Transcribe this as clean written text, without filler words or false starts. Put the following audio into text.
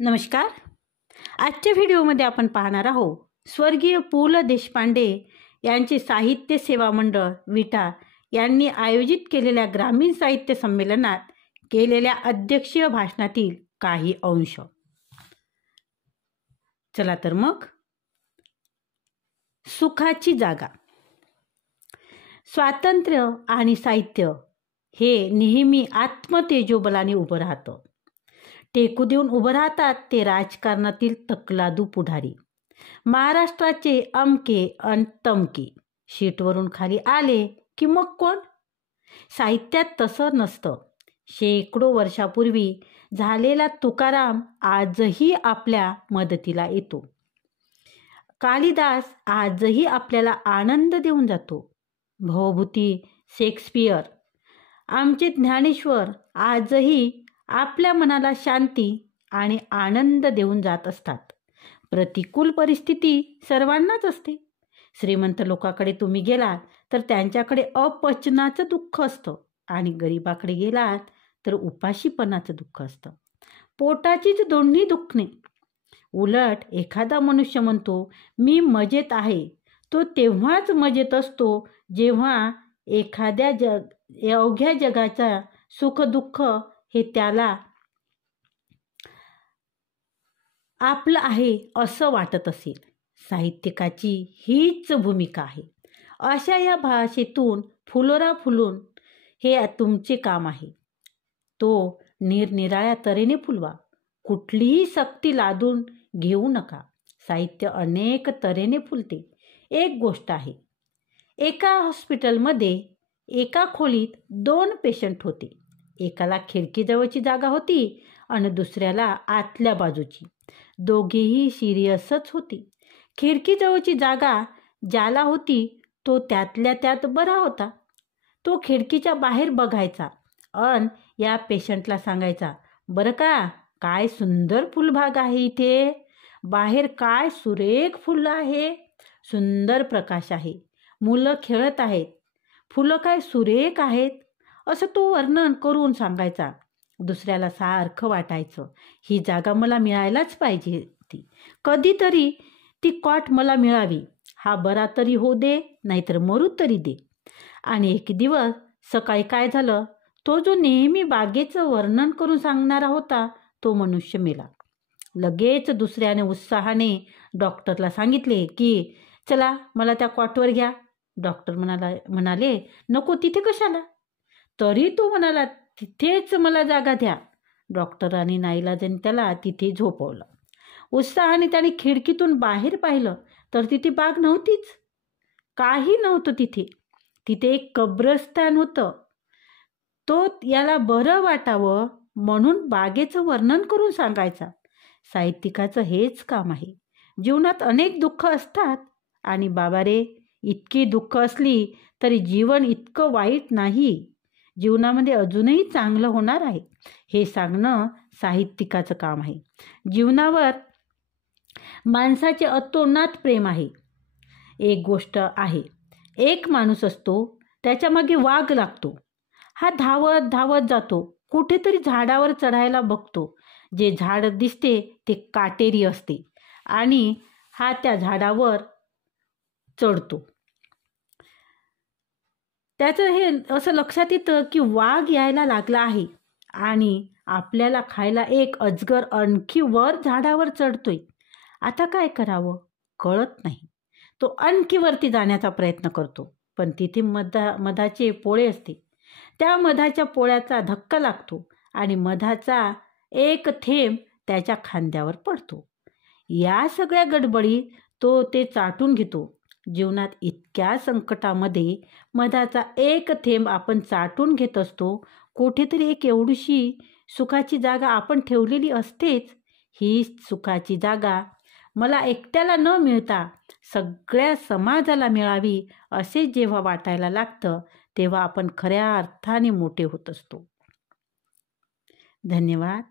नमस्कार. आजच्या व्हिडिओमध्ये आपण पाहणार आहोत स्वर्गीय पु ल देशपांडे यांचे साहित्य सेवा मंडळ विटा यांनी आयोजित केलेल्या ग्रामीण साहित्य संमेलनात केलेल्या अध्यक्षीय भाषणातील काही अंश. चला तर मग. सुखाची जागा. स्वातंत्र्य आणि साहित्य हे नेहमी आत्मतेजोबलाने उभं राहतं. टेकू देऊन उभं राहतात ते राजकारणातील तकलादू पुढारी. महाराष्ट्राचे अमके अन तमके शीटवरून खाली आले की मग कोण? साहित्यात तसं नसतं. शेकडो वर्षापूर्वी झालेला तुकाराम आजही आपल्या मदतीला येतो. कालिदास आजही आपल्याला आनंद देऊन जातो. भवभूती शेक्सपियर, आमचे ज्ञानेश्वर आजही आपल्या मनाला शांती आणि आनंद देऊन जात असतात. प्रतिकूल परिस्थिती सर्वांनाच असते. श्रीमंत लोकांकडे तुम्ही गेलात तर त्यांच्याकडे अपचनाचं दुःख असतं आणि गरिबाकडे गेलात तर उपाशीपणाचं दुःख असतं. पोटाचीच दोन्ही दुखणे. उलट एखादा मनुष्य म्हणतो मी मजेत आहे, तो तेव्हाच मजेत असतो जेव्हा एखाद्या अवघ्या जगाचा सुख दुःख हे त्याला आपलं आहे असं वाटत असेल. साहित्यिकाची हीच भूमिका आहे. अशा या भाषेतून फुलोरा फुलून हे तुमचे काम आहे. तो निरनिराळ्या तऱ्हेने फुलवा. कुठलीही सक्ती लादून घेऊ नका. साहित्य अनेक तऱ्हेने फुलते. एक गोष्ट आहे, एका हॉस्पिटलमध्ये एका खोलीत 2 पेशंट होते. एकाला खिडकीजवळची जागा होती आणि दुसऱ्याला आतल्या बाजूची. दोघेही सिरियसच होती. खिडकीजवळची जागा ज्याला होती तो त्यातल्या त्यात बरा होता. तो खिडकीच्या बाहेर बघायचा अन या पेशंटला सांगायचा, बरं का, काय सुंदर फुलबाग आहे इथे. बाहेर काय सुरेख फुलं आहे. सुंदर प्रकाश आहे. मुलं खेळत आहेत. फुलं काय सुरेख आहेत. असं तो वर्णन करून सांगायचा. दुसऱ्याला सारखं वाटायचं ही जागा मला मिळायलाच पाहिजे ती. कधीतरी ती कॉट मला मिळावी. हा बरा तरी हो दे, नाहीतर मरू तरी दे. आणि एक दिवस सकाळी काय झालं, तो जो नेहमी बागेचं वर्णन करून सांगणारा होता तो मनुष्य मेला. लगेच दुसऱ्याने उत्साहाने डॉक्टरला सांगितले की चला मला त्या कॉटवर घ्या. डॉक्टर म्हणाले नको, तिथे कशाला. तरी तो म्हणाला तिथेच मला जागा द्या. डॉक्टरांनी नाईलाजाने त्याला तिथे झोपवलं. उत्साहाने त्याने खिडकीतून बाहेर पाहिलं तर तिथे बाग नव्हतीच. काही नव्हतं तिथे. तिथे एक कब्रस्तान होतं. तो याला बरं वाटावं म्हणून बागेचं वर्णन करून सांगायचा. साहित्यिकाचं हेच काम आहे. जीवनात अनेक दुःख असतात आणि बाबा रे, इतकी दुःख असली तरी जीवन इतकं वाईट नाही. जीवनामध्ये अजूनही चांगलं होणार आहे हे सांगणं साहित्यिकाचं काम आहे. जीवनावर माणसाचे अतोनात प्रेम आहे. एक गोष्ट आहे, एक माणूस असतो, त्याच्या मागे वाघ लागतो. हा धावत धावत जातो. कुठेतरी झाडावर चढायला बघतो. जे झाड दिसते ते काटेरी असते आणि हा त्या झाडावर चढतो. त्याचं हे असं लक्षात येतं की वाघ यायला लागला आहे आणि आपल्याला खायला एक अजगर आणखी वर झाडावर चढतोय. आता काय करावं कळत नाही. तो आणखी वरती जाण्याचा प्रयत्न करतो, पण तिथे मधाचे पोळे असते. त्या मधाच्या पोळ्याचा धक्का लागतो आणि मधाचा एक थेंब त्याच्या खांद्यावर पडतो. या सगळ्या गडबडीत तो ते चाटून घेतो. जीवनात इतक्या संकटामध्ये मधाचा एक थेंब आपण चाटून घेत असतो. कुठेतरी एक एवढीशी सुखाची जागा आपण ठेवलेली असतेच. ही सुखाची जागा मला एकट्याला न मिळता सगळ्या समाजाला मिळावी असे जेव्हा वाटायला लागतं तेव्हा आपण खऱ्या अर्थाने मोठे होत असतो. धन्यवाद.